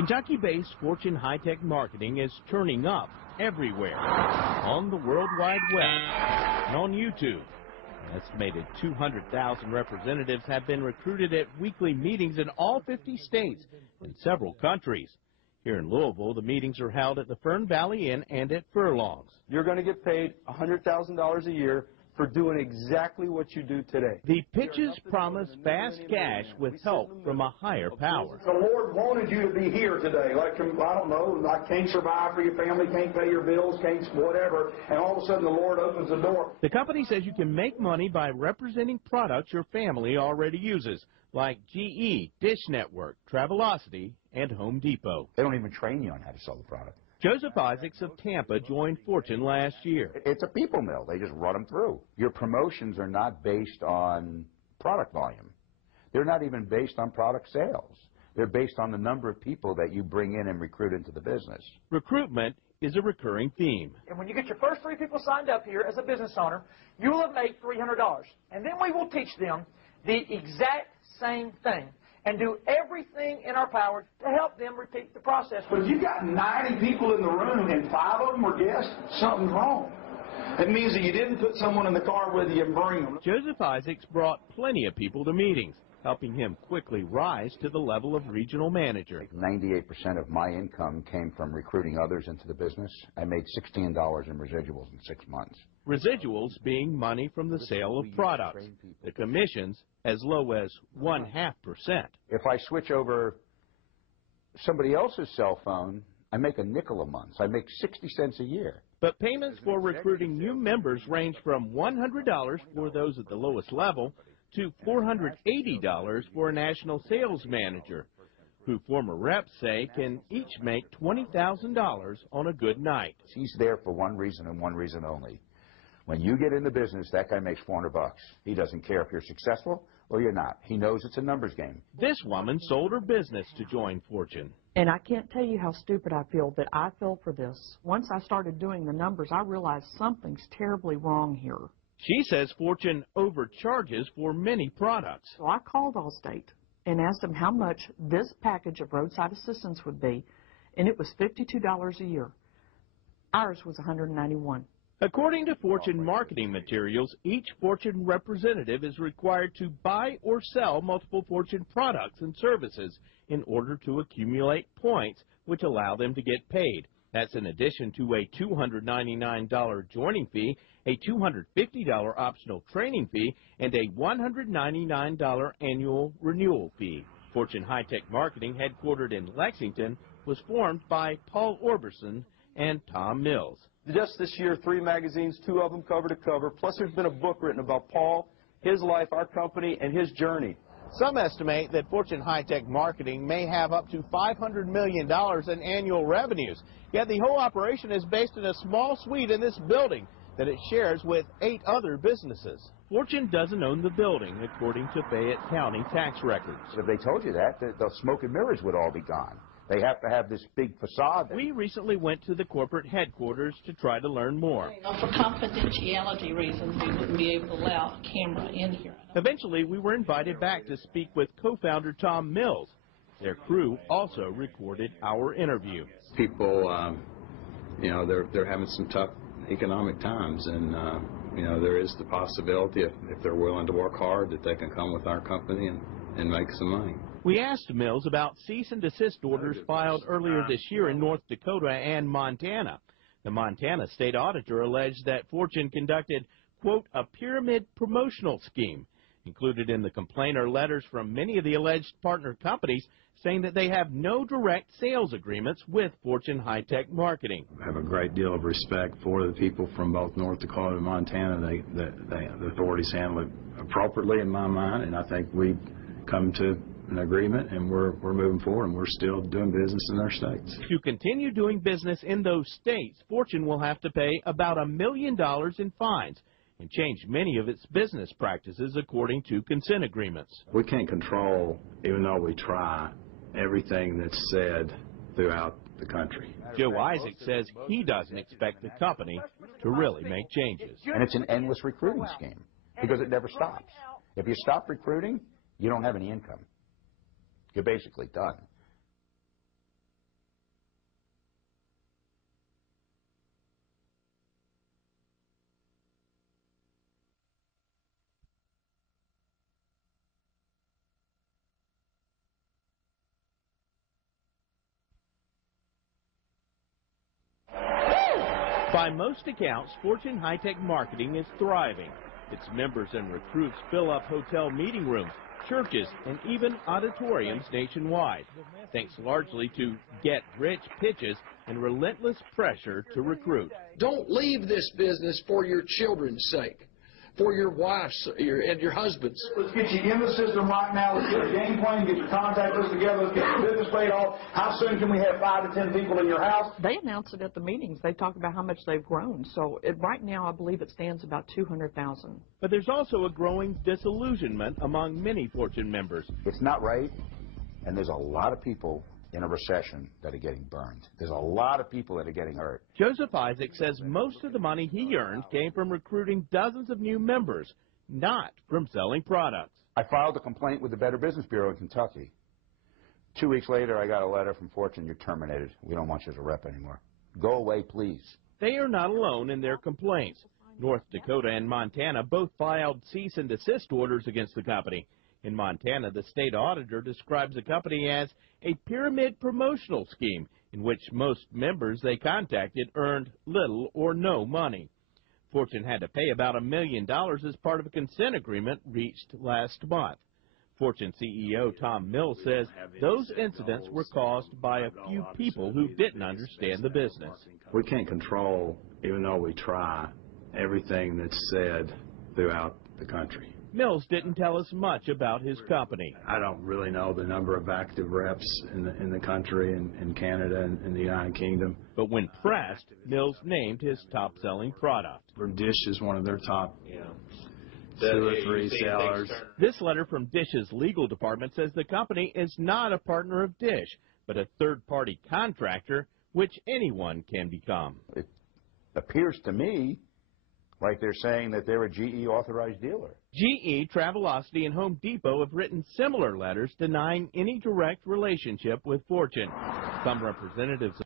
Kentucky-based Fortune High-Tech Marketing is turning up everywhere, on the World Wide Web, and on YouTube. An estimated 200,000 representatives have been recruited at weekly meetings in all 50 states and several countries. Here in Louisville, the meetings are held at the Fern Valley Inn and at Furlongs. You're going to get paid $100,000 a year for doing exactly what you do today. The pitches promise fast cash with help from a higher power. The Lord wanted you to be here today. Like, I don't know, like can't survive for your family, can't pay your bills, can't whatever, and all of a sudden the Lord opens the door. The company says you can make money by representing products your family already uses, like GE, Dish Network, Travelocity, and Home Depot. They don't even train you on how to sell the product. Joseph Isaacs of Tampa joined Fortune last year. It's a people mill. They just run them through. Your promotions are not based on product volume. They're not even based on product sales. They're based on the number of people that you bring in and recruit into the business. Recruitment is a recurring theme. And when you get your first 3 people signed up here as a business owner, you will have made $300. And then we will teach them the exact same thing and do everything in our power to help them repeat the process. But if you've got 90 people in the room and 5 of them are guests, something's wrong. It means that you didn't put someone in the car with you and bring them. Joseph Isaacs brought plenty of people to meetings, helping him quickly rise to the level of regional manager. 98% of my income came from recruiting others into the business. I made $16 in residuals in 6 months. Residuals being money from the sale of products. The commissions as low as 0.5%. If I switch over somebody else's cell phone, I make a nickel a month. So I make 60 cents a year. But payments for recruiting new members range from $100 for those at the lowest level to $480 for a national sales manager, who former reps say can each make $20,000 on a good night. He's there for one reason and one reason only. When you get in the business, that guy makes $400. He doesn't care if you're successful or you're not. He knows it's a numbers game. This woman sold her business to join Fortune. And I can't tell you how stupid I feel that I fell for this. Once I started doing the numbers, I realized something's terribly wrong here. She says Fortune overcharges for many products. So I called Allstate and asked them how much this package of roadside assistance would be, and it was $52 a year. Ours was $191. According to Fortune marketing materials, each Fortune representative is required to buy or sell multiple Fortune products and services in order to accumulate points, which allow them to get paid. That's in addition to a $299 joining fee, a $250 optional training fee, and a $199 annual renewal fee. Fortune High-Tech Marketing, headquartered in Lexington, was formed by Paul Orberson and Tom Mills. Just this year, 3 magazines, 2 of them cover to cover, plus there's been a book written about Paul, his life, our company, and his journey. Some estimate that Fortune High-Tech Marketing may have up to $500 million in annual revenues. Yet the whole operation is based in a small suite in this building that it shares with 8 other businesses. Fortune doesn't own the building, according to Fayette County tax records. If they told you that, the smoke and mirrors would all be gone. They have to have this big facade. We recently went to the corporate headquarters to try to learn more. For confidentiality reasons, we wouldn't be able to allow a camera in here. Eventually, we were invited back to speak with co-founder Tom Mills. Their crew also recorded our interview. People, you know, they're having some tough economic times, and you know, there is the possibility, if they're willing to work hard, that they can come with our company and make some money. We asked Mills about cease and desist orders filed earlier this year in North Dakota and Montana. The Montana state auditor alleged that Fortune conducted, quote, a pyramid promotional scheme. Included in the complaint are letters from many of the alleged partner companies saying that they have no direct sales agreements with Fortune High-Tech Marketing. I have a great deal of respect for the people from both North Dakota and Montana. The authorities handle it appropriately in my mind, and I think we've come to an agreement, and we're moving forward, and we're still doing business in their states. To continue doing business in those states, Fortune will have to pay about $1 million in fines and change many of its business practices according to consent agreements. We can't control, even though we try, everything that's said throughout the country. Joe Isaac says he doesn't expect the company to really make changes. And it's an endless recruiting scheme because it never stops. If you stop recruiting, you don't have any income. You're basically done. By most accounts, Fortune High-Tech Marketing is thriving. Its members and recruits fill up hotel meeting rooms, churches, and even auditoriums nationwide, thanks largely to get-rich pitches and relentless pressure to recruit. Don't leave this business for your children's sake, for your wife's and your husband's. Let's get you in the system right now. Let's get a game plan, get your contact list together, let's get your business paid off. How soon can we have 5 to 10 people in your house? They announce it at the meetings. They talk about how much they've grown. So right now, I believe it stands about 200,000. But there's also a growing disillusionment among many Fortune members. It's not right, and there's a lot of people in a recession that are getting burned. There's a lot of people that are getting hurt. Joseph Isaac says most of the money he earned came from recruiting dozens of new members, not from selling products. I filed a complaint with the Better Business Bureau in Kentucky. 2 weeks later, I got a letter from Fortune, you're terminated. We don't want you as a rep anymore. Go away, please. They are not alone in their complaints. North Dakota and Montana both filed cease and desist orders against the company. In Montana, the state auditor describes the company as a pyramid promotional scheme in which most members they contacted earned little or no money. Fortune had to pay about $1 million as part of a consent agreement reached last month. Fortune CEO Tom Mills says those incidents were caused by a few people who didn't understand the business. We can't control, even though we try, everything that's said throughout the country. Mills didn't tell us much about his company. I don't really know the number of active reps in the country, in Canada, and in the United Kingdom. But when pressed, Mills named his top-selling product. Dish is one of their top 2 or 3 sellers. This letter from Dish's legal department says the company is not a partner of Dish, but a third-party contractor, which anyone can become. It appears to me like they're saying that they're a GE authorized dealer. GE, Travelocity, and Home Depot have written similar letters denying any direct relationship with Fortune. Some representatives